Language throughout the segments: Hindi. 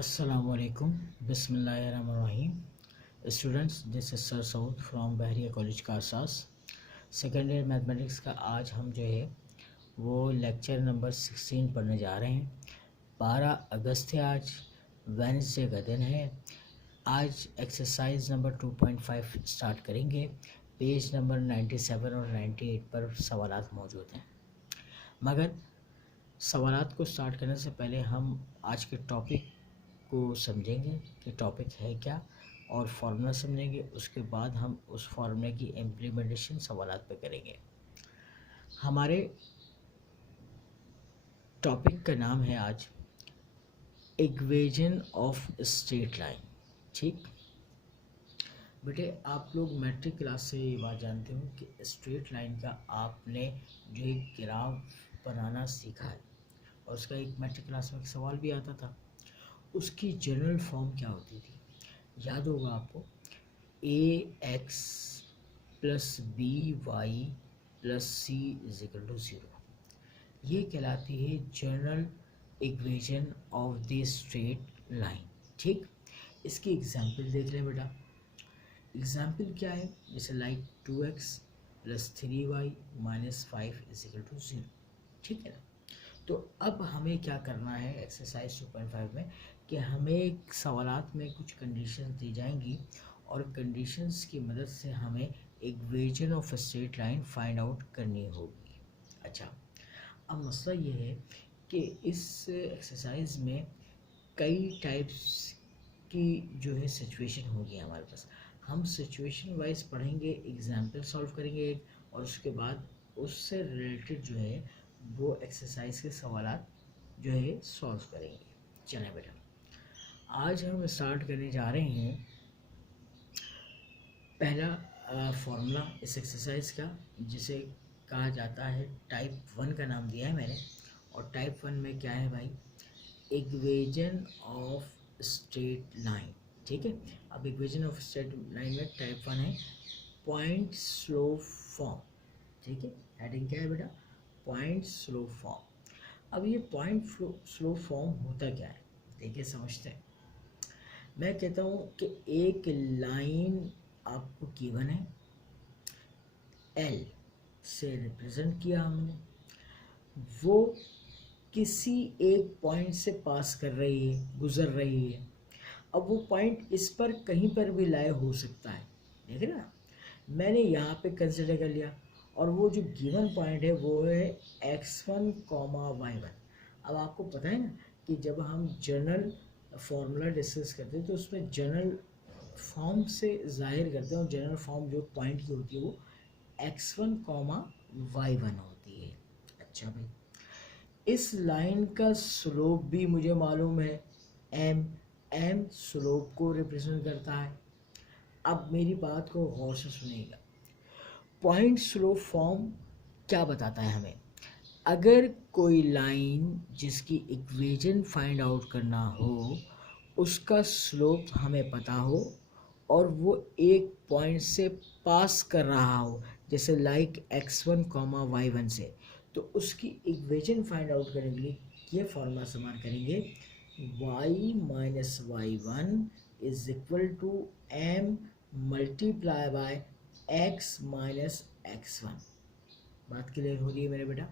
Assalamualaikum. Bismillahirrahmanirrahim. Students, this is Sir Saud from Bahariya college कासास. सेकेंड ईयर मैथमेटिक्स का आज हम जो है वो लेक्चर नंबर 16 पढ़ने जा रहे हैं. 12 अगस्त है आज, वेडनेसडे का दिन है. आज एक्सरसाइज नंबर 2.5 स्टार्ट करेंगे. पेज नंबर 97 और 98 पर सवालात मौजूद हैं. मगर सवालात को स्टार्ट करने से पहले हम आज के टॉपिक को समझेंगे कि टॉपिक है क्या और फार्मूला समझेंगे. उसके बाद हम उस फार्मूले की इम्प्लीमेंटेशन सवालात पे करेंगे. हमारे टॉपिक का नाम है आज इक्वेशन ऑफ स्ट्रेट लाइन. ठीक बेटे, आप लोग मैट्रिक क्लास से ये बात जानते हो कि स्ट्रेट लाइन का आपने जो एक ग्राफ बनाना सीखा है और उसका एक मैट्रिक क्लास में एक सवाल भी आता था. उसकी जनरल फॉर्म क्या होती थी? याद होगा आपको, a x plus b y plus c is equal to 0. ये कहलाती है general equation of the straight line. ठीक, इसकी एग्जाम्पल देख लें बेटा. एग्जाम्पल क्या है? जैसे like 2x plus 3y minus 5 is equal to 0. ठीक है ना. तो अब हमें क्या करना है एक्सरसाइज 2.5 में कि हमें सवालात में कुछ कंडीशंस दी जाएंगी और कंडीशंस की मदद से हमें equation of straight line find out करनी होगी. अच्छा, अब मसला ये है कि इस एक्सरसाइज में कई टाइप्स की जो है सिचुएशन होगी हमारे पास. हम सिचुएशन वाइज पढ़ेंगे, एग्जाम्पल सॉल्व करेंगे और उसके बाद उससे रिलेटेड जो है वो एक्सरसाइज के सवालात जो है सॉल्व करेंगे. चलें बेटा, आज हम स्टार्ट करने जा रहे हैं पहला फॉर्मूला इस एक्सरसाइज का, जिसे कहा जाता है टाइप 1 का नाम दिया है मैंने. और टाइप 1 में क्या है भाई? Equation of straight line. ठीक है, अब इक्वेशन ऑफ स्ट्रेट लाइन में टाइप 1 है पॉइंट स्लो फॉर्म. ठीक है, हेडिंग क्या है बेटा? Point slow form. अब ये पॉइंट स्लो फॉर्म होता क्या है, देखिए समझते हैं. मैं कहता हूँ कि एक लाइन आपको गिवन है, एल से रिप्रेजेंट किया हमने, वो किसी एक पॉइंट से पास कर रही है, गुजर रही है. अब वो पॉइंट इस पर कहीं पर भी लाए हो सकता है. देख रहे ना, मैंने यहाँ पे कंसिडर कर लिया और वो जो गिवन पॉइंट है वो है x1, y1. अब आपको पता है ना कि जब हम जनरल फार्मूला डिस्कस करते हैं तो उसमें जनरल फॉर्म से जाहिर करते हैं और जनरल फॉर्म जो पॉइंट की होती है वो x1, y1 होती है. अच्छा भाई, इस लाइन का स्लोप भी मुझे मालूम है, m स्लोप को रिप्रेजेंट करता है. अब मेरी बात को गौर से सुनिएगा. पॉइंट स्लो फॉर्म क्या बताता है हमें? अगर कोई लाइन जिसकी इक्वेशन फाइंड आउट करना हो, उसका स्लोप हमें पता हो और वो एक पॉइंट से पास कर रहा हो, जैसे लाइक x1, y1 से, तो उसकी इक्वेशन फाइंड आउट करने के लिए ये फॉर्मूला इस्तेमाल करेंगे, y minus y1 is equal to m multiply by x minus x1. बात क्लियर हो रही है मेरे बेटा?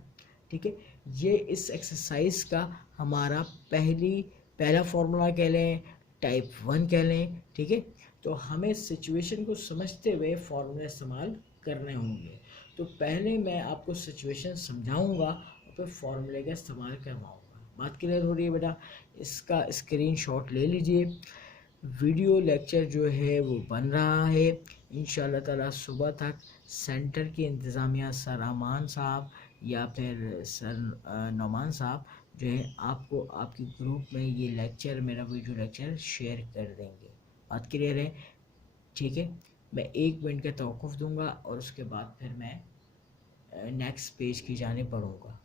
ठीक है, ये इस एक्सरसाइज का हमारा पहला फॉर्मूला कह लें, टाइप 1 कह लें. ठीक है, तो हमें सिचुएशन को समझते हुए फॉर्मूला इस्तेमाल करने होंगे. तो पहले मैं आपको सिचुएशन समझाऊंगा और फिर फॉर्मूले का इस्तेमाल करवाऊंगा. बात क्लियर हो रही है बेटा? इसका स्क्रीनशॉट ले लीजिए. वीडियो लेक्चर जो है वो बन रहा है. इंशाल्लाह ताला सुबह तक सेंटर की इंतज़ामिया सर अमान साहब या फिर सर नौमान साहब जो है आपको आपकी ग्रुप में ये लेक्चर, मेरा वीडियो लेक्चर शेयर कर देंगे. बात क्लियर है? ठीक है, मैं 1 मिनट का तवक़ुफ़ दूंगा और उसके बाद फिर मैं नेक्स्ट पेज की जानिब बढ़ूँगा.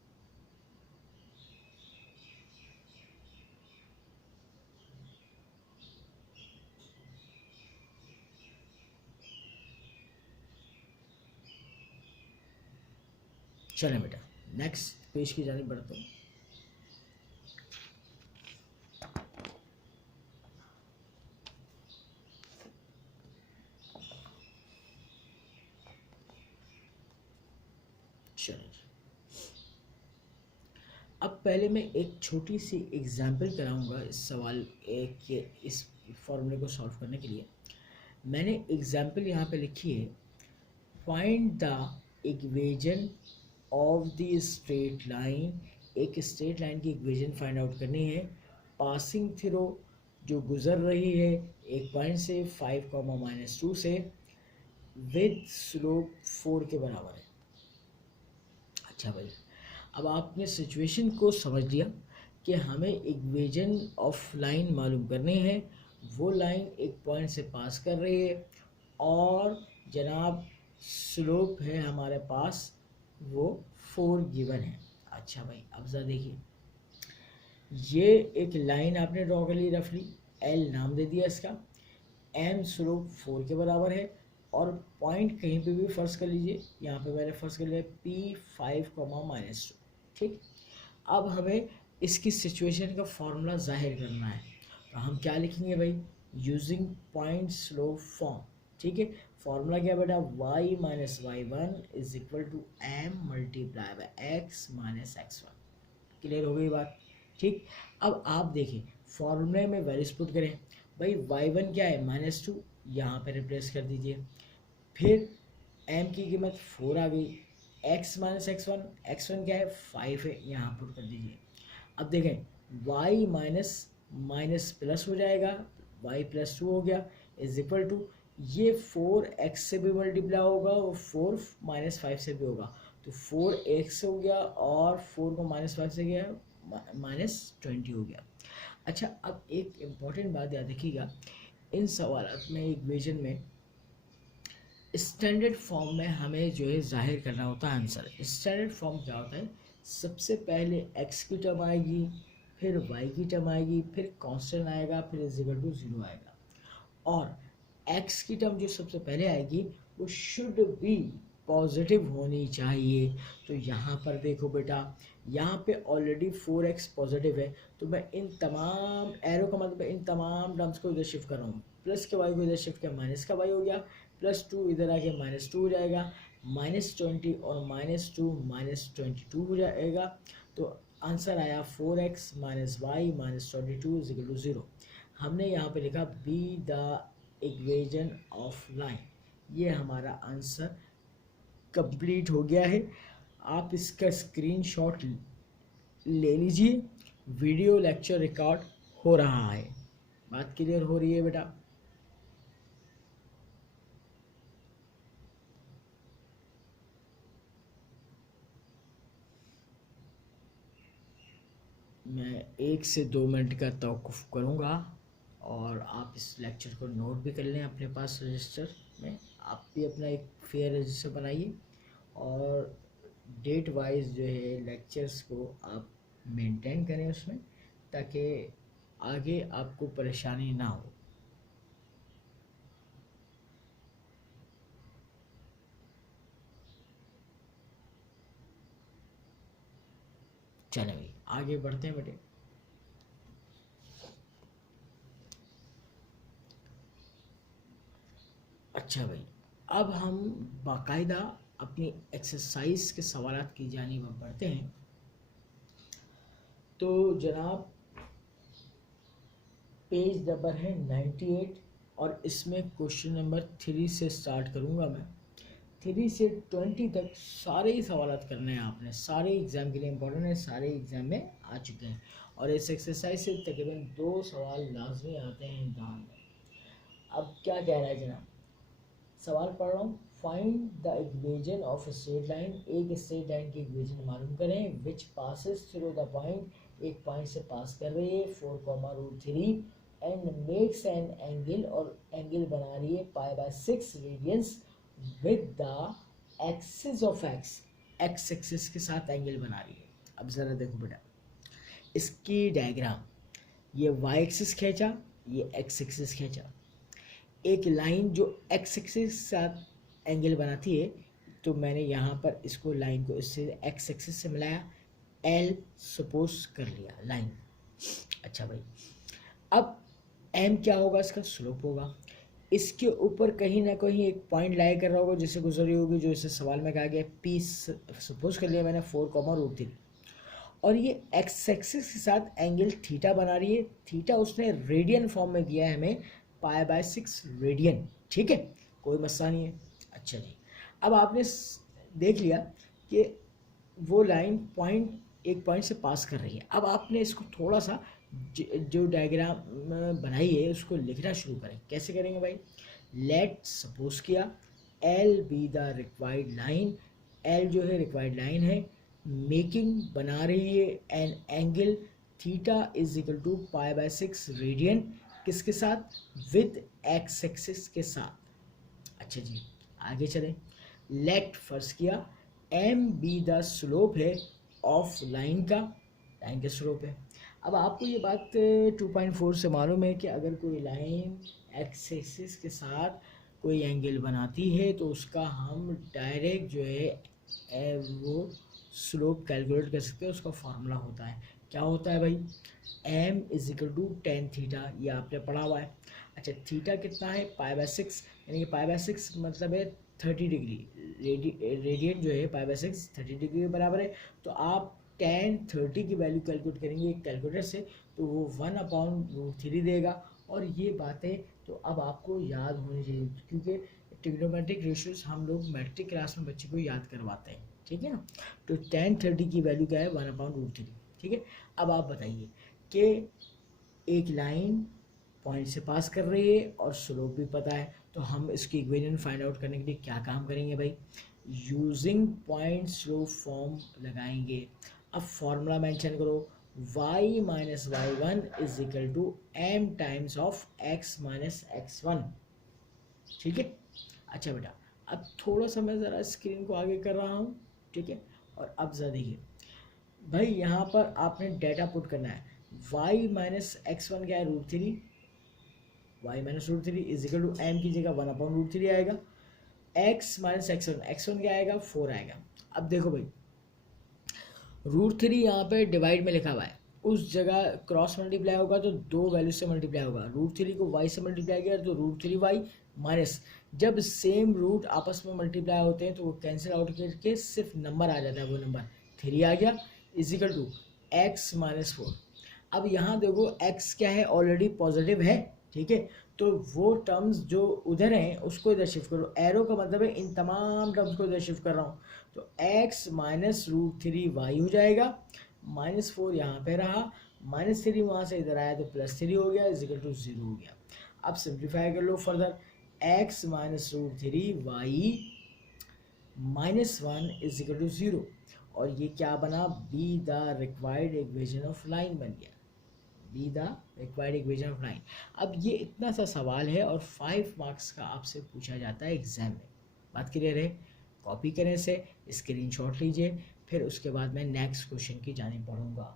चलें बेटा, नेक्स्ट पेज की जानिब बढ़ते हैं. चलो, अब पहले मैं एक छोटी सी एग्जाम्पल कराऊंगा इस सवाल के इस फॉर्मूले को सॉल्व करने के लिए। मैंने एग्जाम्पल यहाँ पे लिखी है, find the equation of the straight line. एक स्ट्रेट लाइन की इक्वेशन फाइंड आउट करनी है, पासिंग थ्रू, जो गुजर रही है एक पॉइंट से 5, -2 से, विद स्लोप 4 के बराबर है। अच्छा भाई, अब आपने सिचुएशन को समझ लिया कि हमें इक्वेशन ऑफ लाइन मालूम करनी है। वो लाइन एक पॉइंट से पास कर रही है और जनाब स्लोप है हमारे पास वो 4 गिवन है। अच्छा भाई, अब ज़रा देखिए, ये एक लाइन आपने ड्रॉ कर ली रफली, एल नाम दे दिया इसका, एम स्लोप 4 के बराबर है और पॉइंट कहीं पे भी फर्स्ट कर लीजिए, यहाँ पे मैंने फर्स्ट कर लिया P5, -2। ठीक, अब हमें इसकी सिचुएशन का फॉर्मूला जाहिर करना है, तो हम क्या लिखेंगे भाई, यूजिंग पॉइंट स्लोप फॉर्म। ठीक है, फॉर्मूला क्या बेटा, y - y1 is equal to m multiply by x - x1। Clear हो गई बात। ठीक, अब आप देखें फॉर्मूले में वैल्यूज पुट करें भाई, y1 क्या है -2, यहाँ पे रिप्लेस कर दीजिए, फिर m की कीमत 4 आ गई, x - x1, x1 क्या है 5 है, यहाँ पुट कर दीजिए। अब देखें y माइनस प्लस हो जाएगा, y +2 हो गया, इज इक्वल टू ये 4x से भी मल्टीप्लाई होगा और 4 -5 से भी होगा, तो 4x हो गया और 4 को -5 से गया -20 हो गया। अच्छा, अब एक इम्पॉर्टेंट बात याद रखिएगा, इन सवालात में इक्वेशन में स्टैंडर्ड फॉर्म में हमें जो है जाहिर करना होता है आंसर। स्टैंडर्ड फॉर्म क्या होता है, सबसे पहले x की टर्म आएगी, फिर y की टर्म आएगी, फिर कांस्टेंट आएगा, फिर इज इक्वल टू 0 आएगा, और x की टर्म जो सबसे पहले आएगी वो शुड बी पॉजिटिव होनी चाहिए। तो यहाँ पर देखो बेटा, यहाँ पे ऑलरेडी 4x पॉजिटिव है, तो मैं इन तमाम एरो का मतलब इन तमाम टर्म्स को इधर शिफ्ट कर रहा हूँ, प्लस के y को इधर शिफ्ट किया, माइनस का y हो गया, +2 इधर आके -2 हो जाएगा, -20 और -2 -22 हो जाएगा, तो आंसर आया 4x - y -22 is equal to 0। हमने यहाँ पे लिखा be the equation of line, ये हमारा आंसर कंप्लीट हो गया है। आप इसका स्क्रीनशॉट ले लीजिए, वीडियो लेक्चर रिकॉर्ड हो रहा है। बात क्लियर हो रही है बेटा? मैं 1 से 2 मिनट का तवक़ुफ़ करूँगा और आप इस लेक्चर को नोट भी कर लें अपने पास रजिस्टर में। आप भी अपना एक फेयर रजिस्टर बनाइए और डेट वाइज जो है लेक्चर्स को आप मेंटेन करें उसमें, ताकि आगे आपको परेशानी ना हो। चलें भाई, आगे बढ़ते हैं बेटे। अच्छा भाई, अब हम बाकायदा अपनी एक्सरसाइज के सवालात की जानिब बढ़ते हैं। तो जनाब पेज नंबर है 98 और इसमें क्वेश्चन नंबर 3 से स्टार्ट करूंगा मैं। 3 से 20 तक सारे ही सवालात करने हैं आपने, सारे एग्ज़ाम के लिए इम्पोर्टेंट है, सारे एग्ज़ाम में आ चुके हैं और इस एक्सरसाइज से तकरीबन 2 सवाल लाजमी आते हैं इम्तहान में। अब क्या कह रहा है जनाब, सवाल पढ़ रहा हूँ, find the equation of straight line. एक स्ट्रेट लाइन की इक्वेशन मालूम करें, which passes through the point, एक पॉइंट से पास कर रही है 4, एंड मेक्स एन एंगल, और एंगल बना रही है π/6 radians with the axis of x, x axis के साथ एंगल बना रही है। अब ज़रा देखो बेटा इसकी डायग्राम, ये वाई एक्सिस खींचा, ये एक्स एक्सिस खींचा, एक लाइन जो एक्स एक्सिस के साथ एंगल बनाती है, तो मैंने यहाँ पर इसको लाइन को इससे एक्स एक्सिस से मिलाया, एल सपोज कर लिया लाइन। अच्छा भाई, अब एम क्या होगा, इसका स्लोप होगा। इसके ऊपर कहीं ना कहीं एक पॉइंट लाई कर रहा होगा जिससे गुजर रही होगी, जो इसे सवाल में कहा गया पी, सपोज कर लिया मैंने 4,√3, और ये एक्स एक्सिस के साथ एंगल थीटा बना रही है। थीटा उसने रेडियन फॉर्म में दिया है हमें, π/6 रेडियन। ठीक है, कोई मसला नहीं है। अच्छा जी, अब आपने देख लिया कि वो लाइन एक पॉइंट से पास कर रही है। अब आपने इसको थोड़ा सा जो डायग्राम बनाई है उसको लिखना शुरू करें। कैसे करेंगे भाई? लेट सपोज किया L be the required line, l जो है रिक्वायर्ड लाइन है, मेकिंग बना रही है an angle theta is equal to π/6 radian, किसके साथ? विद एक्स एक्सिस के साथ। अच्छा जी, आगे चलें। लेट फर्स्ट किया एम बी द स्लोप है ऑफ लाइन का, लाइन का स्लोप है। अब आपको ये बात 2.4 से मालूम है कि अगर कोई लाइन एक्स एक्सिस के साथ कोई एंगल बनाती है तो उसका हम डायरेक्ट जो है वो स्लोप कैलकुलेट कर सकते हैं। उसका फार्मूला होता है, क्या होता है भाई? m is equal to tan theta, ये आपने पढ़ा हुआ है। अच्छा, थीटा कितना है? π/6, यानी कि π/6 मतलब है 30 डिग्री। रेडियन जो है π/6 30 डिग्री के बराबर है। तो आप tan 30 की वैल्यू कैलकुलेट करेंगे कैलकुलेटर से, तो वो 1/√3 देगा। और ये बातें तो अब आपको याद होनी चाहिए, क्योंकि ट्रिग्नोमेट्रिक रेशियोज हम लोग मैट्रिक क्लास में बच्चे को याद करवाते हैं। ठीक है ना? तो tan 30 की वैल्यू क्या है? 1/√3। ठीक है, अब आप बताइए कि एक लाइन पॉइंट से पास कर रही है और स्लोप भी पता है, तो हम इसकी इक्वेशन फाइंड आउट करने के लिए क्या काम करेंगे भाई? यूजिंग पॉइंट स्लोप फॉर्म लगाएंगे। अब फॉर्मूला मेंशन करो, y minus y1 is equal to m times of x minus x1। ठीक है, अच्छा बेटा, अब थोड़ा सा मैं ज़रा स्क्रीन को आगे कर रहा हूँ। ठीक है, और अब ज़रा देखिए भाई, यहाँ पर आपने डेटा पुट करना है। y माइनस x1 क्या है? √3। y minus √3 is equal to m की जगह 1/√3 आएगा। x माइनस x1 क्या आएगा? 4 आएगा। अब देखो भाई, √3 यहाँ पे डिवाइड में लिखा हुआ है, उस जगह क्रॉस मल्टीप्लाई होगा तो दो वैल्यू से मल्टीप्लाई होगा। √3 को y से मल्टीप्लाई किया तो √3y माइनस, जब सेम रूट आपस में मल्टीप्लाई होते हैं तो वो कैंसिल आउट करके सिर्फ नंबर आ जाता है, वो नंबर 3 आ गया, इजिकल टू x माइनस 4। अब यहाँ देखो x क्या है? ऑलरेडी पॉजिटिव है। ठीक है, तो वो टर्म्स जो उधर हैं उसको इधर शिफ्ट करो। एरो का मतलब है इन तमाम टर्म्स को इधर शिफ्ट कर रहा हूँ, तो x माइनस √3y हो जाएगा, -4 यहाँ पे रहा, -3 वहाँ से इधर आया तो +3 हो गया, इजिकल टू 0 हो गया। अब सिंप्लीफाई कर लो further, x minus √3y -1 equal to 0, और ये क्या बना? Be the required equation of line बन गया, be the required equation of line. अब ये इतना सा सवाल है और 5 मार्क्स का आपसे पूछा जाता है एग्जाम में। बात क्लियर है? कॉपी करें से, स्क्रीनशॉट लीजिए, फिर उसके बाद मैं नेक्स्ट क्वेश्चन की जानिब बढ़ूंगा।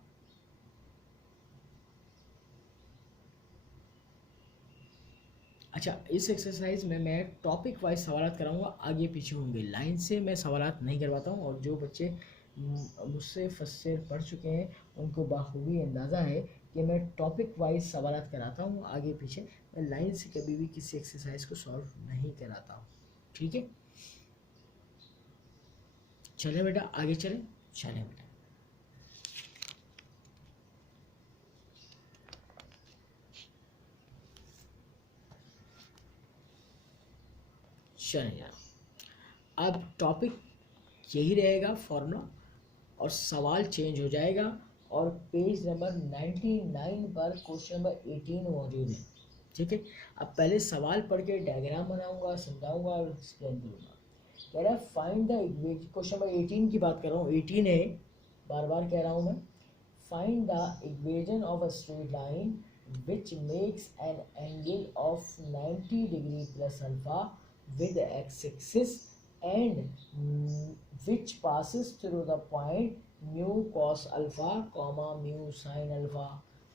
अच्छा, इस एक्सरसाइज में मैं टॉपिक वाइज सवालात कराऊंगा, आगे पीछे होंगे, लाइन से मैं सवालात नहीं करवाता हूं। और जो बच्चे मुझसे फर्स्ट ईयर पढ़ चुके हैं उनको बाखूबी अंदाज़ा है कि मैं टॉपिक वाइज सवालात कराता हूँ आगे पीछे, मैं लाइन से कभी भी किसी एक्सरसाइज को सॉल्व नहीं कराता हूँ। ठीक है, चले बेटा आगे चलें। चलें बेटा, चलें यार, अब टॉपिक यही रहेगा फॉर्मूला, और सवाल चेंज हो जाएगा, और पेज नंबर 99 पर क्वेश्चन नंबर 18 मौजूद है। ठीक है, अब पहले सवाल पढ़ के डायग्राम बनाऊंगा, समझाऊंगा और एक्सप्लेन करूंगा। कह रहा है find the equation, question number 18 की बात कर रहा हूँ, 18 है, बार बार कह रहा हूँ मैं। Find the equation of a straight line which makes an angle of 90 degree plus alpha with x-axis and which passes through the point mu cos alpha comma mu sin alpha।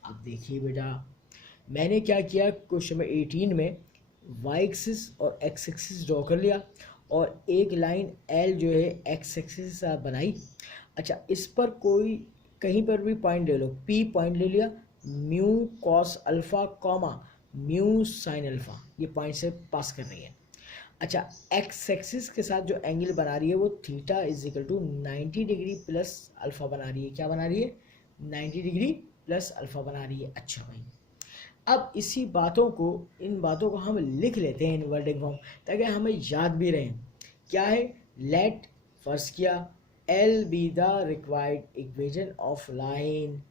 अब देखिए बेटा, मैंने क्या किया, क्वेश्चन नंबर 18 में y एक्सिस और x एक्सिस ड्रॉ कर लिया, और एक लाइन L जो है x एक्सिस के साथ बनाई। अच्छा, इस पर कोई कहीं पर भी पॉइंट ले लो, P पॉइंट ले लिया, mu cos alpha comma mu sine alpha, ये पॉइंट से पास कर रही है। अच्छा, एक्स एक्सिस के साथ जो एंगल बना रही है वो theta is equal to 90 degree plus alpha बना रही है। क्या बना रही है? 90 डिग्री प्लस अल्फा बना रही है। अच्छा भाई, अब इसी बातों को, इन बातों को हम लिख लेते हैं इनवर्टेड फॉर्म, ताकि हमें याद भी रहे। क्या है? लेट फर्स्ट किया L be the required equation of line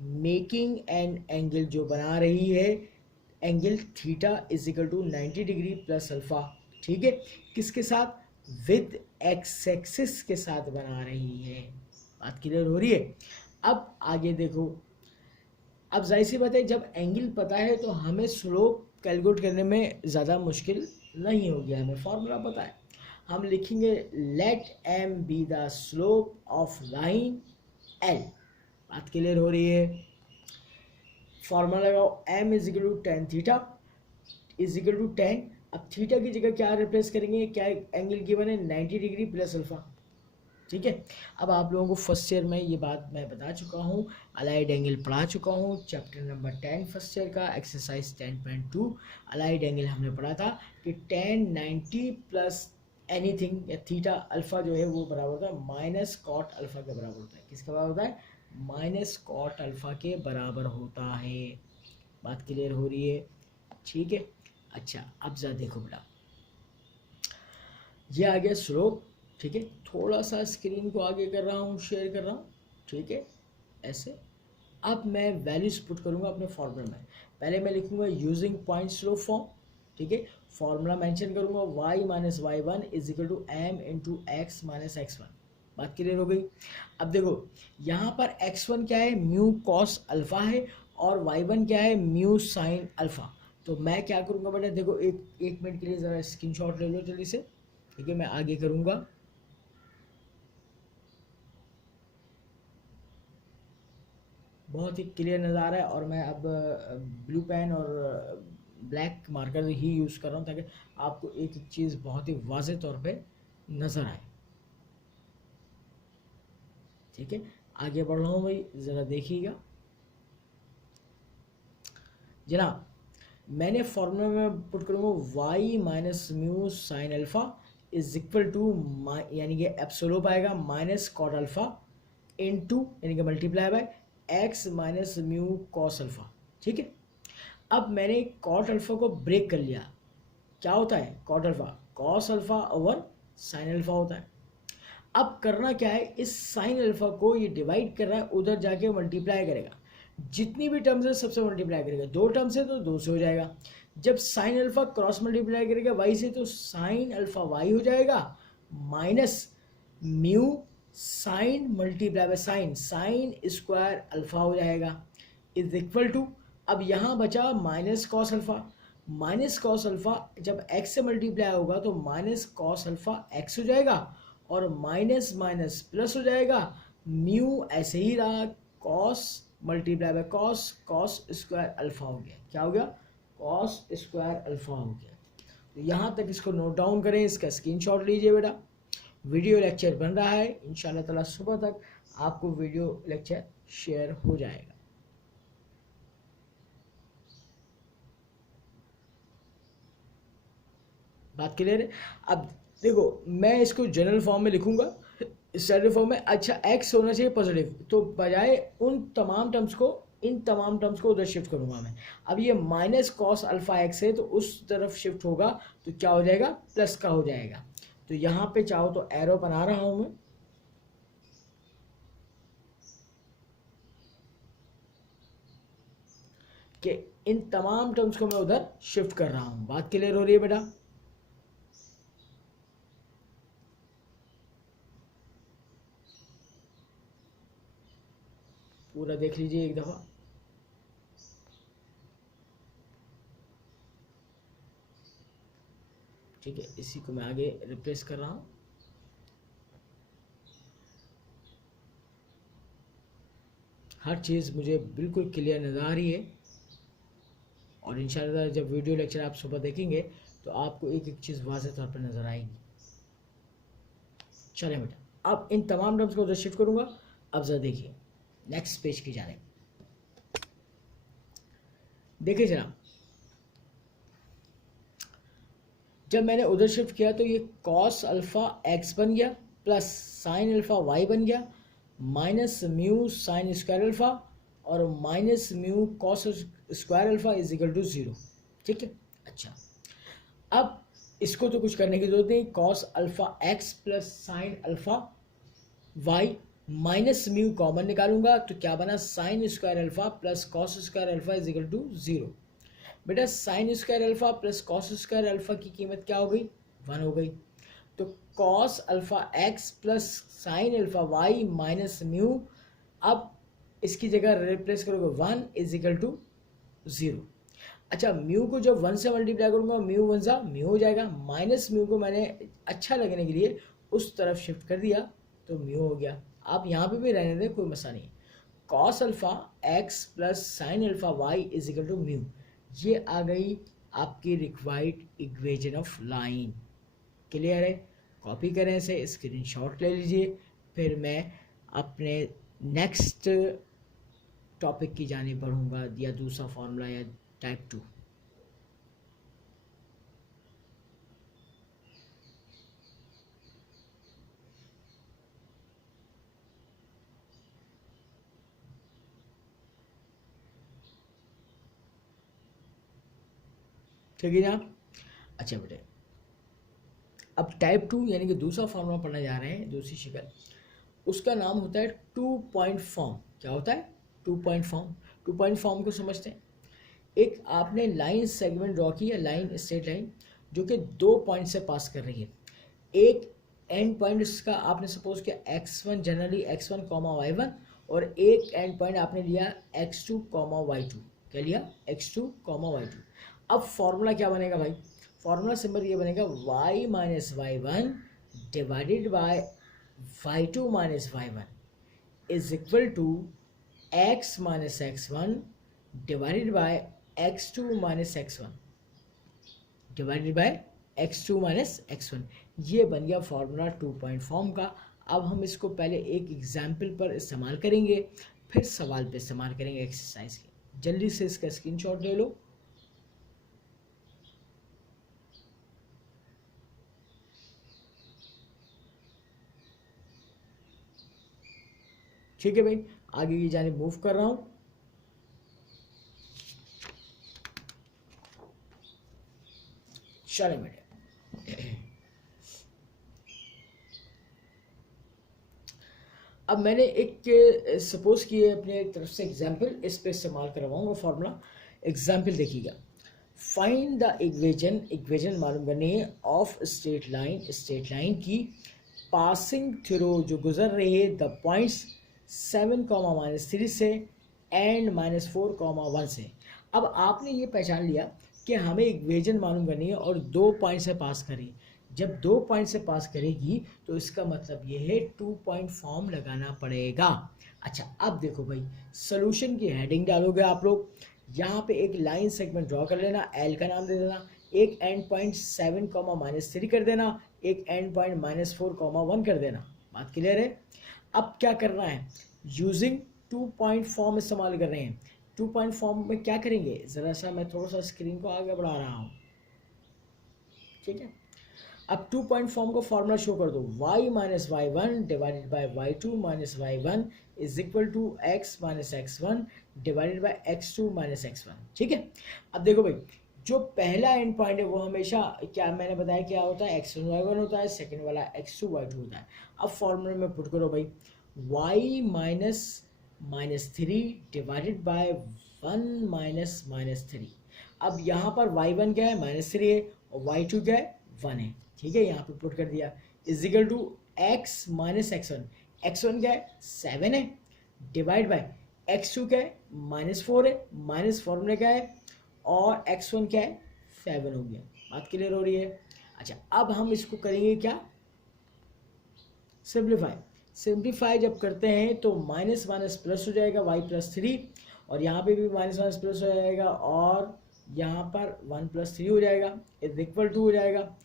making an angle, जो बना रही है angle theta is equal to 90 degree plus alpha. ठीक है, किसके साथ? विद एक्स एक्सिस के साथ बना रही है। बात क्लियर हो रही है? अब आगे देखो, अब जाहिर सी बात है, जब एंगल पता है तो हमें स्लोप कैलकुलेट करने में ज़्यादा मुश्किल नहीं होगी, हमें फॉर्मूला पता है। हम लिखेंगे let M be the slope of line L. बात क्लियर हो रही है? फॉर्मूला लगाओ, M is equal to tan theta is equal to 10। अब थीटा की जगह क्या रिप्लेस करेंगे? क्या एंगल गिवन है? 90 डिग्री प्लस अल्फा। ठीक है, अब आप लोगों को फर्स्ट ईयर में ये बात मैं बता चुका हूँ, अलाइड एंगल पढ़ा चुका हूँ, चैप्टर नंबर 10 फर्स्ट ईयर का एक्सरसाइज 10.2 अलाइड एंगल हमने पढ़ा था कि 10 90 प्लस एनीथिंग या थीटा अल्फा जो है वो बराबर होता है माइनस कॉट अल्फा के बराबर होता है। किसका बराबर होता है? माइनस कॉट अल्फा के बराबर होता है। बात क्लियर हो रही है? ठीक है। अच्छा, अब जरा देखो बेटा, ये आ गया स्लोप। ठीक है, थोड़ा सा स्क्रीन को आगे कर रहा हूँ, शेयर कर रहा हूँ। ठीक है, ऐसे। अब मैं वैल्यूज पुट करूँगा अपने फॉर्मूला में। पहले मैं लिखूँगा यूजिंग पॉइंट स्लोप फॉर्म। ठीक है, फॉर्मूला मेंशन करूँगा y minus Y one is equal to M into X minus X one. बात क्लियर हो गई? अब देखो, यहाँ पर x1 क्या है? म्यू कॉस अल्फा है, और y1 क्या है? Mu sine alpha. तो मैं क्या करूँगा बेटा, देखो एक मिनट के लिए ज़रा स्क्रीनशॉट ले लो जल्दी से। ठीक है, मैं आगे करूँगा। बहुत ही क्लियर नज़र आ रहा है, और मैं अब ब्लू पेन और ब्लैक मार्कर ही यूज़ कर रहा हूँ, ताकि आपको एक एक चीज़ बहुत ही वाज़ेह तौर पे नज़र आए। ठीक है, आगे बढ़ रहा हूँ भाई, ज़रा देखिएगा जनाब। मैंने फॉर्मूला में पुट करूँगा y minus mu sine alpha is equal to, यानी कि एप्सिलॉन आएगा माइनस कॉट अल्फ़ा इनटू, यानी कि multiply by x minus mu cos alpha. ठीक है, अब मैंने कॉट अल्फ़ा को ब्रेक कर लिया। क्या होता है cot alpha? Cos alpha over sine alpha होता है। अब करना क्या है, इस साइन अल्फ़ा को ये डिवाइड कर रहा है, उधर जाके मल्टीप्लाई करेगा। जितनी भी टर्म्स है सबसे मल्टीप्लाई करेगा। दो टर्म्स है तो 2 से हो जाएगा। जब साइन अल्फ़ा क्रॉस मल्टीप्लाई करेगा वाई से, तो साइन अल्फ़ा वाई हो जाएगा minus mu sign multiply by sine, sine square alpha हो जाएगा इज इक्वल टू, अब यहाँ बचा minus cos alpha. Minus cos alpha जब एक्स से मल्टीप्लाई होगा तो माइनस कॉस अल्फ़ा एक्स हो जाएगा, और माइनस माइनस प्लस हो जाएगा। म्यू ऐसे ही रहा, cos multiply by cos, cos square alpha हो गया। क्या हो गया? कॉस स्क्वायर अल्फ़ा हो गया। तो यहाँ तक इसको नोट डाउन करें, इसका स्क्रीनशॉट लीजिए बेटा। वीडियो लेक्चर बन रहा है, इंशाल्लाह ताला सुबह तक आपको वीडियो लेक्चर शेयर हो जाएगा। बात क्लियर है? अब देखो, मैं इसको जनरल फॉर्म में लिखूंगा, स्टैंडर्ड फॉर्म में। अच्छा, एक्स होना चाहिए पॉजिटिव, तो बजाय उन तमाम टर्म्स को, इन तमाम टर्म्स को उधर शिफ्ट करूंगा मैं। अब ये माइनस कॉस अल्फा एक्स है, तो उस तरफ शिफ्ट होगा तो क्या हो जाएगा? प्लस का हो जाएगा। तो यहाँ पे चाहो तो एरो बना रहा हूं मैं, कि इन तमाम टर्म्स को मैं उधर शिफ्ट कर रहा हूं। बात क्लियर हो रही है बेटा? पूरा देख लीजिए एक दफ़ा। ठीक है, इसी को मैं आगे रिप्लेस कर रहा हूँ। हर चीज़ मुझे बिल्कुल क्लियर नज़र आ रही है, और इंशाल्लाह जब वीडियो लेक्चर आप सुबह देखेंगे तो आपको एक एक चीज़ वाज़ेह तौर पर नज़र आएगी। चलें बेटा, अब इन तमाम टर्म्स को उधर शिफ्ट करूँगा। अब ज़रा देखिए नेक्स्ट पेज की जाने, देखिए जनाब, जब मैंने उधर शिफ्ट किया तो ये कॉस अल्फा एक्स बन गया प्लस साइन अल्फा वाई बन गया minus mu sine square alpha और minus mu cos square alpha is equal to 0। ठीक है। अच्छा, अब इसको तो कुछ करने की जरूरत नहीं, cos alpha X plus sine alpha Y minus mu common निकालूंगा तो क्या बना, sine square alpha plus cos square alpha is equal to 0। बेटा sine square alpha plus cos square alpha की कीमत क्या हो गई, 1 हो गई। तो cos alpha X plus sine alpha Y minus mu, अब इसकी जगह रिप्लेस करोगे 1 इज इक्वल टू 0। अच्छा, म्यू को जब 1 से मल्टीप्लाई करूंगा म्यू 1 सा म्यू हो जाएगा, माइनस म्यू को मैंने अच्छा लगने के लिए उस तरफ शिफ्ट कर दिया तो म्यू हो गया। आप यहाँ पे भी रहने दें, कोई मसला नहीं। Cos alpha X plus sine alpha Y is equal to mu, ये आ गई आपकी required equation of line. Clear है? कॉपी करें इसे, स्क्रीनशॉट ले लीजिए, फिर मैं अपने नेक्स्ट टॉपिक की जाने बढ़ूंगा या दूसरा फॉर्मूला या टाइप 2। ठीक है जनाब। अच्छा बेटे, अब टाइप 2 यानी कि दूसरा फॉर्मूला पढ़ने जा रहे हैं, दूसरी शक्ल, उसका नाम होता है 2 पॉइंट फॉर्म। क्या होता है? 2 पॉइंट फॉर्म। 2 पॉइंट फॉर्म को समझते हैं। एक आपने लाइन सेगमेंट ड्रॉ की है, लाइन स्ट्रेट लाइन जो कि 2 पॉइंट से पास कर रही है। एक एंड पॉइंट इसका आपने सपोज किया x1, जनरली x1 y1, और एक एंड पॉइंट आपने लिया x2 y2। क्या लिया? x2 y2। अब फॉर्मूला क्या बनेगा भाई? फॉर्मूला सिंबल ये बनेगा y minus y1 divided by y2 minus y1 is equal to x minus x1 divided by x2 minus x1 divided by x2 minus x1। ये बन गया फॉर्मूला 2 पॉइंट फॉर्म का। अब हम इसको पहले एक एग्जाम्पल पर इस्तेमाल करेंगे, फिर सवाल पे इस्तेमाल करेंगे एक्सरसाइज के। जल्दी से इसका स्क्रीनशॉट ले लो। ठीक है भाई, आगे की जाने मूव कर रहा हूं। चले बेटे, अब मैंने एक सपोज किए अपने तरफ से एग्जाम्पल, इस पे इस्तेमाल करवाऊंगा फॉर्मूला। एग्जाम्पल देखिएगा, फाइंड द इक्वेशन, इक्वेशन मालूम करनी है of straight line, straight line की पासिंग थ्रू, जो गुजर रही है द पॉइंट्स 7, -3 से एंड -4, 1 से। अब आपने ये पहचान लिया कि हमें इक्वेशन मालूम करनी है और 2 पॉइंट से पास करी। जब 2 पॉइंट से पास करेगी तो इसका मतलब ये है 2 पॉइंट फॉर्म लगाना पड़ेगा। अच्छा, अब देखो भाई, सोल्यूशन की हेडिंग डालोगे आप लोग, यहाँ पे एक लाइन सेगमेंट ड्रॉ कर लेना, एल का नाम दे देना, एक एंड पॉइंट 7, -3 कर देना, एक एंड पॉइंट -4, 1 कर देना। बात क्लियर है? अब क्या करना है, यूजिंग 2 पॉइंट फॉर्म इस्तेमाल कर रहे हैं। 2 पॉइंट फॉर्म में क्या करेंगे, ज़रा सा मैं थोड़ा सा स्क्रीन को आगे बढ़ा रहा हूँ। ठीक है, अब 2 पॉइंट फॉर्म को फॉर्मूला शो कर दो, y minus y1 divided by y2 minus y1 is equal to x minus x1 divided by x2 minus x1। ठीक है, अब देखो भाई, जो पहला एंड पॉइंट है वो हमेशा क्या मैंने बताया क्या होता है, x1 y1 होता है, सेकंड वाला x2 y2 होता है। अब फॉर्मूले में पुट करो भाई, y -3 डिवाइडेड बाय 1 -3। अब यहाँ पर y1 क्या है, -3 है, और y2 क्या है, 1 है। ठीक है, यहाँ पे पुट कर दिया, is equal to x minus x1। x1 क्या है, 7 है, डिवाइड बाय x2 क्या है, -4 है, माइनस फॉर्मूला क्या है, और x1 क्या है, 7 हो गया। बात क्लियर हो रही है? अच्छा, अब हम इसको करेंगे क्या, सिंप्लीफाई। सिंप्लीफाई जब करते हैं तो माइनस माइनस प्लस हो जाएगा, y+3, और यहाँ पे भी माइनस माइनस प्लस हो जाएगा, और यहाँ पर 1+3 हो जाएगा, इज इक्वल टू हो जाएगा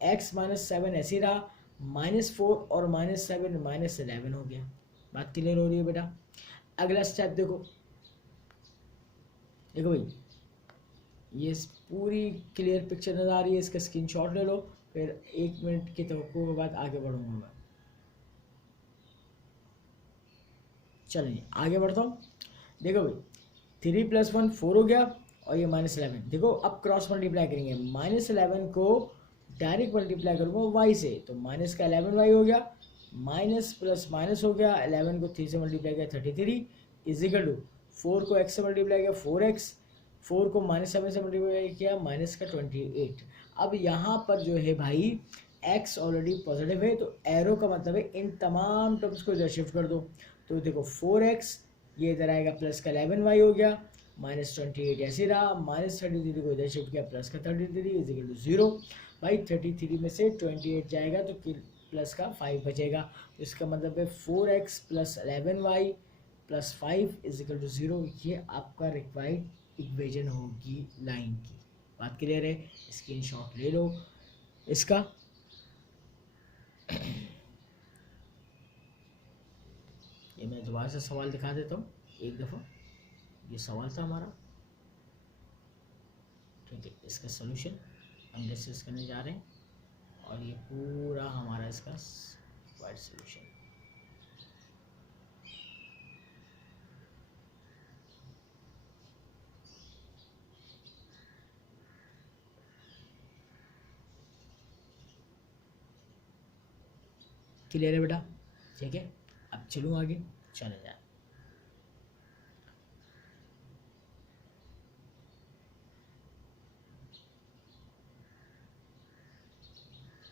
x -7 ऐसे रहा, -4 और -7 -11 हो गया। बात क्लियर हो रही है बेटा? अगला स्टेप देखो, देखो भाई, ये पूरी क्लियर पिक्चर नज़र आ रही है, इसका स्क्रीनशॉट ले लो, फिर 1 मिनट की तवक्को के बाद आगे बढ़ूँगा मैं। चलिए आगे बढ़ता हूँ। देखो भाई 3 + 1 4 हो गया और ये -11। देखो अब क्रॉस मल्टीप्लाई करेंगे, -11 को डायरेक्ट मल्टीप्लाई करूँगा वाई से, तो माइनस का 11y हो गया, माइनस प्लस माइनस हो गया, 11 को 3 से मल्टीप्लाई किया 33 इजिकल टू 4 को x से मल्टीप्लाई किया 4x, 4 को -7 से मल्टीप्लाई किया माइनस का 28। अब यहाँ पर जो है भाई x ऑलरेडी पॉजिटिव है, तो एरो का मतलब है इन तमाम टर्म्स को इधर शिफ्ट कर दो। तो देखो 4x ये इधर आएगा, प्लस का 11y हो गया, -28 ऐसे रहा, -33 को इधर शिफ्ट किया, प्लस का 33 इजिकल टू 0। भाई 33 में से 28 जाएगा तो प्लस का 5 बचेगा, तो इसका मतलब है 4x + 11y + 5 इजिकल टू 0। ये आपका रिक्वायर्ड इक्वेशन होगी लाइन की। बात क्लियर है? स्क्रीनशॉट ले लो इसका। ये मैं दोबारा से सवाल दिखा देता हूँ एक दफ़ा। ये सवाल था हमारा, ठीक है, इसका सॉल्यूशन हम डिस्कस करने जा रहे हैं और ये पूरा हमारा इसका वाइड सॉल्यूशन। क्लियर है बेटा? ठीक है, अब चलूँ आगे, चले जाए।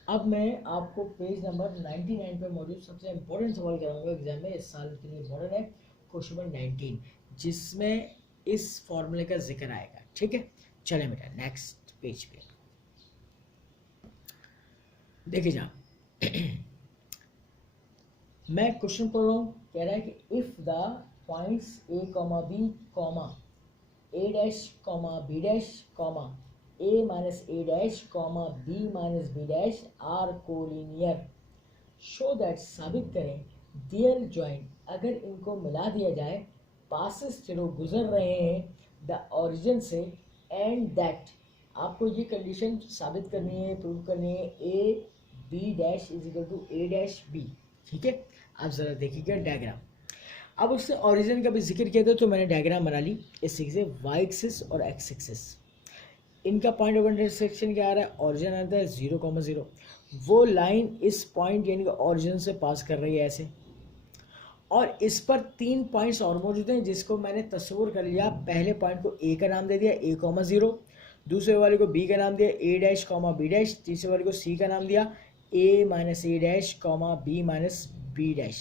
अब मैं आपको पेज नंबर 99 पे मौजूद सबसे इम्पोर्टेंट सवाल कराऊंगा एग्जाम में, इस साल के लिए इम्पोर्टेंट है, क्वेश्चन नंबर 19, जिसमें इस फॉर्मूले का जिक्र आएगा। ठीक है, चले बेटा नेक्स्ट पेज पे देखिए जा। मैं क्वेश्चन पढ़ रहा हूँ, कह रहा है कि if the points a, b, a' b' a - a' b' b' are collinear, show that साबित करें दियर जॉइंट, अगर इनको मिला दिया जाए, पासिस चलो गुजर रहे हैं द ओरिजिन से, एंड दैट, आपको ये कंडीशन साबित करनी है, प्रूव करनी है, a b' = a' b। ठीक है, आप ज़रा देखिएगा डायग्राम। अब उसने ओरिजिन का भी जिक्र किया था, तो मैंने डायग्राम बना ली इस से, y एक्सिस और x एक्सिस, इनका पॉइंट ऑफ इंटरसेक्शन क्या आ रहा है, ओरिजिन आता है 0,0। वो लाइन इस पॉइंट यानी कि ओरिजिन से पास कर रही है ऐसे, और इस पर 3 पॉइंट्स और मौजूद हैं जिसको मैंने तस्वीर कर लिया। पहले पॉइंट को a का नाम दे दिया a,0, दूसरे वाले को b का नाम दिया a' b', तीसरे वाले को c का नाम दिया a - a' b' b'।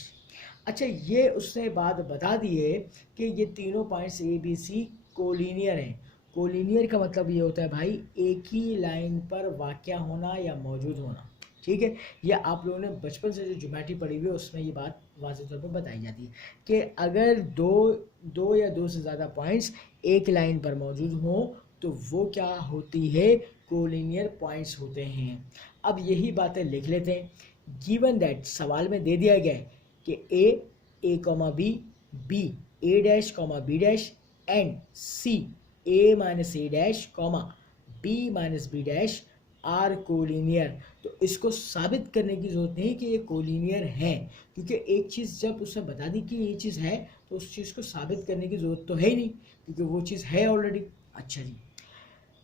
अच्छा, ये उसने बात बता दी है कि ये तीनों points a b c collinear हैं। कोलिनियर का मतलब ये होता है भाई एक ही लाइन पर वाक़या होना या मौजूद होना। ठीक है, ये आप लोगों ने बचपन से जो ज्योमेट्री पढ़ी हुई है उसमें ये बात वाज़ेह तौर पर बताई जाती है कि अगर दो या दो से ज़्यादा पॉइंट्स एक लाइन पर मौजूद हों तो वो क्या होती है, कोलिनियर पॉइंट्स होते हैं। अब यही बातें लिख लेते हैं। गिवन दैट, सवाल में दे दिया गया है कि a, b, b, a' b' and c, a - a', b - b' are collinear. तो इसको साबित करने की जरूरत नहीं कि ये कोलिनियर है, क्योंकि एक चीज़ जब उसने बता दी कि ये चीज़ है तो उस चीज़ को साबित करने की ज़रूरत तो है ही नहीं, क्योंकि वो चीज़ है ऑलरेडी। अच्छा जी,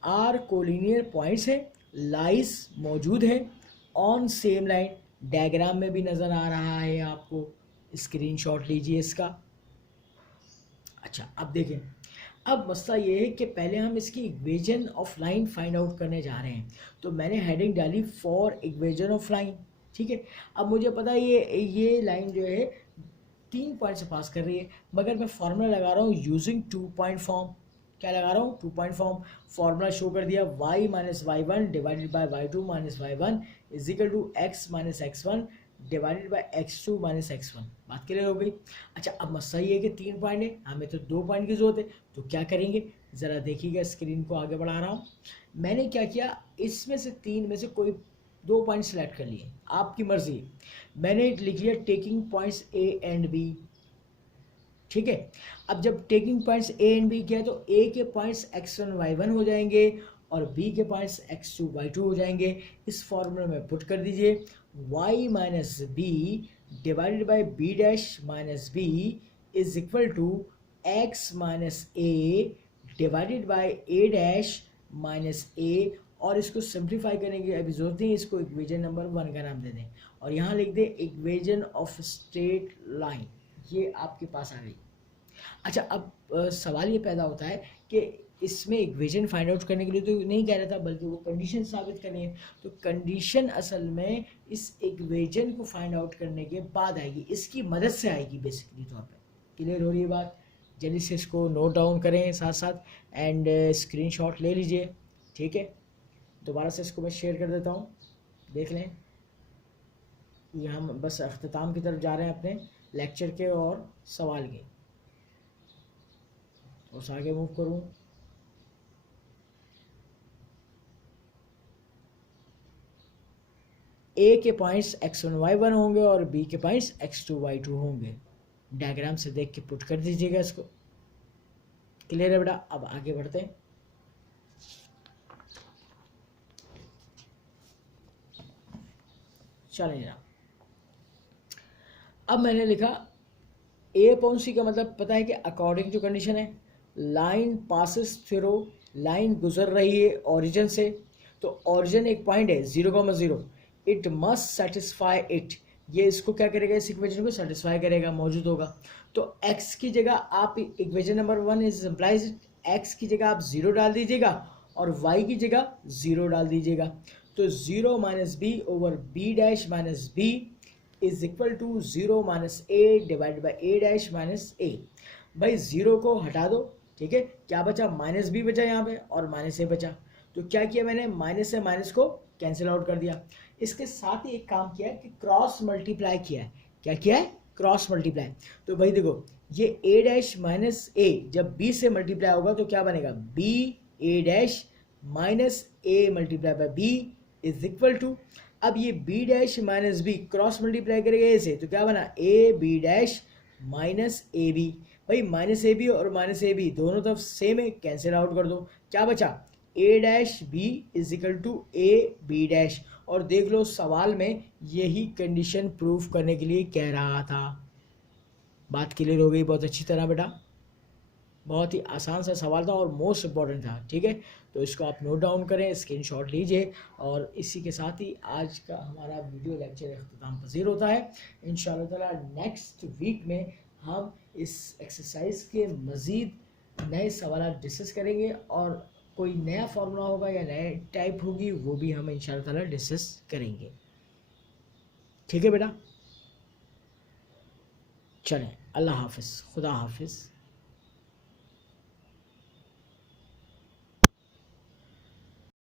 आर कोलिनियर पॉइंट्स है, लाइज मौजूद है ऑन सेम लाइन, डायग्राम में भी नज़र आ रहा है आपको, स्क्रीनशॉट लीजिए इसका। अच्छा, अब देखें, अब मसला ये है कि पहले हम इसकी equation of line find out करने जा रहे हैं, तो मैंने हेडिंग डाली फॉर इक्वेशन ऑफ लाइन। ठीक है, अब मुझे पता है ये लाइन जो है 3 पॉइंट से पास कर रही है, मगर मैं फार्मूला लगा रहा हूँ यूजिंग 2 पॉइंट फॉर्म। क्या लगा रहा हूँ, 2 पॉइंट फॉर्म। फार्मूला शो कर दिया, y - y1 divided by y2 - y1 is equal to x - x1 divided by x2 - x1। बात क्लियर हो गई? अच्छा, अब मसला ये है कि 3 पॉइंट है, हमें तो 2 पॉइंट की जरूरत है, तो क्या करेंगे ज़रा देखिएगा, स्क्रीन को आगे बढ़ा रहा हूँ। मैंने क्या किया, इसमें से 3 में से कोई 2 पॉइंट सेलेक्ट कर लिए, आपकी मर्जी। मैंने लिख लिया taking points a and b। ठीक है, अब जब taking points a and b किया तो a के पॉइंट्स x1 y1 हो जाएंगे और b के पॉइंट्स x2 y2 हो जाएंगे। इस फॉर्मूला में पुट कर दीजिए y minus b divided by b dash minus b is equal to x minus a divided by a dash minus a, और इसको सिंप्लीफाई करेंगे, अभी जरूरत नहीं, इसको इक्वेशन नंबर 1 का नाम दे दें और यहाँ लिख दें इक्वेशन ऑफ स्ट्रेट लाइन। ये आपके पास आ गई। अच्छा, अब सवाल ये पैदा होता है कि इसमें इक्वेशन फाइंड आउट करने के लिए तो नहीं कह रहा था, बल्कि वो कंडीशन साबित करनी है। तो कंडीशन असल में इस इक्वेशन को फाइंड आउट करने के बाद आएगी, इसकी मदद से आएगी बेसिकली तौर पे। क्लियर हो रही है बात? जल्दी से इसको नोट डाउन करें साथ साथ एंड स्क्रीनशॉट ले लीजिए, ठीक है। दोबारा से इसको मैं शेयर कर देता हूँ, देख लें। ये हम बस अख्ताम की तरफ जा रहे हैं अपने लेक्चर के और सवाल के। उस आगे मूव करूँ, ए के पॉइंट्स x1 y1 होंगे और बी के पॉइंट्स x2 y2 होंगे। डायग्राम से देख के पुट कर दीजिएगा इसको। क्लियर है बेटा? अब आगे बढ़ते हैं। चलें जनाब, अब मैंने लिखा ए अपॉन सी का मतलब पता है कि अकॉर्डिंग टू कंडीशन है, लाइन पासिस थ्रू, लाइन गुजर रही है ओरिजिन से, तो ओरिजिन एक पॉइंट है 0,0, इट मस्ट सेटिस्फाई इट। ये इसको क्या करेगा, इस इक्वेशन को सेटिस्फाई करेगा, मौजूद होगा। तो x की जगह आप equation number 1 is implies x की जगह आप 0 डाल दीजिएगा और y की जगह 0 डाल दीजिएगा। तो 0 minus b over b dash minus b is equal to 0 minus a divide by a dash minus a. भाई 0 को हटा दो, ठीक है, क्या बचा, माइनस बी बचा यहाँ पे और माइनस ए बचा। तो क्या किया मैंने, माइनस से माइनस को कैंसिल आउट कर दिया। इसके साथ ही एक काम किया कि क्रॉस मल्टीप्लाई किया है। क्या किया है, क्रॉस मल्टीप्लाई। तो भाई देखो, ये a डैश माइनस ए जब b से मल्टीप्लाई होगा तो क्या बनेगा, b a dash minus A multiply by b is equal to, अब ये b dash minus b cross multiply करेगा a से तो क्या बना, a b dash minus A B. भाई माइनस ए बी और माइनस ए बी दोनों तरफ सेम है, कैंसिल आउट कर दो। क्या बचा, a dash b is equal to a b dash. और देख लो सवाल में यही कंडीशन प्रूफ करने के लिए कह रहा था। बात क्लियर हो गई बहुत अच्छी तरह बेटा? बहुत ही आसान सा सवाल था और मोस्ट इम्पॉर्टेंट था, ठीक है। तो इसको आप नोट डाउन करें, स्क्रीनशॉट लीजिए और इसी के साथ ही आज का हमारा वीडियो लेक्चर अख्ताम पज़ीर होता है। इंशाअल्लाह ताला नेक्स्ट वीक में हम इस एक्सरसाइज के मज़ीद नए सवाल डिस्कस करेंगे और कोई नया फार्मूला होगा या नए टाइप होगी वो भी हम इंशाअल्लाह ताला डिस्कस करेंगे, ठीक है बेटा। चलें, अल्लाह हाफिज़, खुदा हाफिज़।